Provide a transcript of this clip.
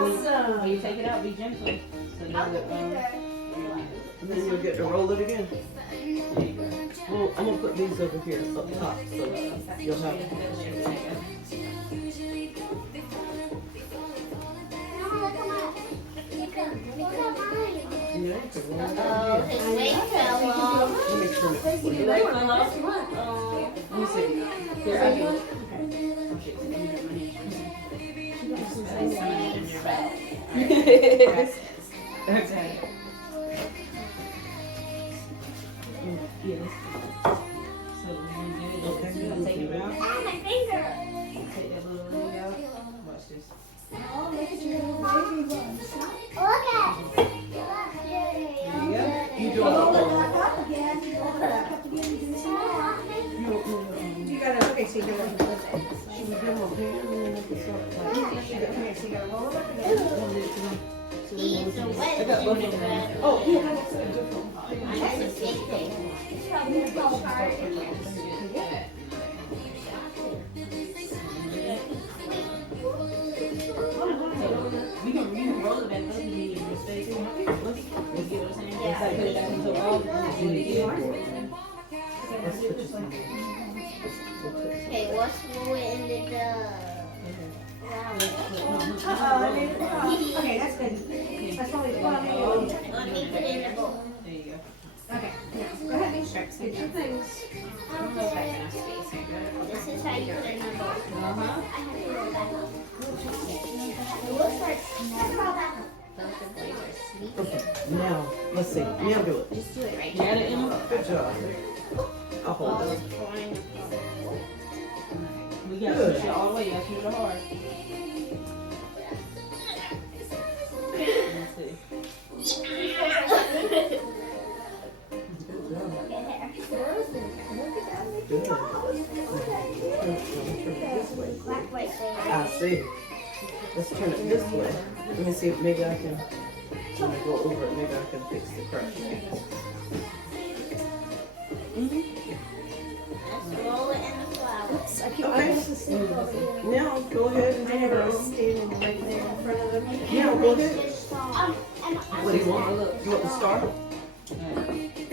When you take it out, be gentle. So you And then you'll get to roll it again. Well, I'm gonna put these over here up top, so you'll have. Yeah, you can roll it Oh, again. his weight fell off. Let me make sure it's Your leg fell off? Let me see. Here, I do it. Okay. Yes. So when you do it, Okay. you take it out. Oh, my finger. Take that little leg out. Watch this. Look at. There you go. You do it all over. You gotta, okay, so you gotta, Should we give them a hand and then they can start like. okay, so you gotta roll it up again. He's a wet I got both of them. gingerbread. Oh, yeah, that's a different. That's a big thing. It's probably gonna fall apart again. We can roll it back up and then you can stay too. You get what I'm saying? Yeah. It's like put it down into a ball and then do it again. Let's put this on. Okay, what's going in the Okay, that's good. That's probably, well, maybe we'll check. Let me put it in a bowl. There you go. Okay, now, go ahead and get your things. This is how you put it in a bowl. Uh-huh. I have to roll it back up. It looks like both the boys are sleeping. Okay, now, let's see. Now do it. Just do it right You got it, Emma? Good job. I'll hold it. We got to push it all the way. You got to push it hard. Let's see. Good. This way. Black, white, I see. Let's turn it this way. Let me see if maybe I can, when I go over it, maybe I can fix the crack. Let's roll it in the flour. Okay. Now, go ahead and I do never your was standing right there in front of them. Yeah, go ahead. And What do you want? You want the star?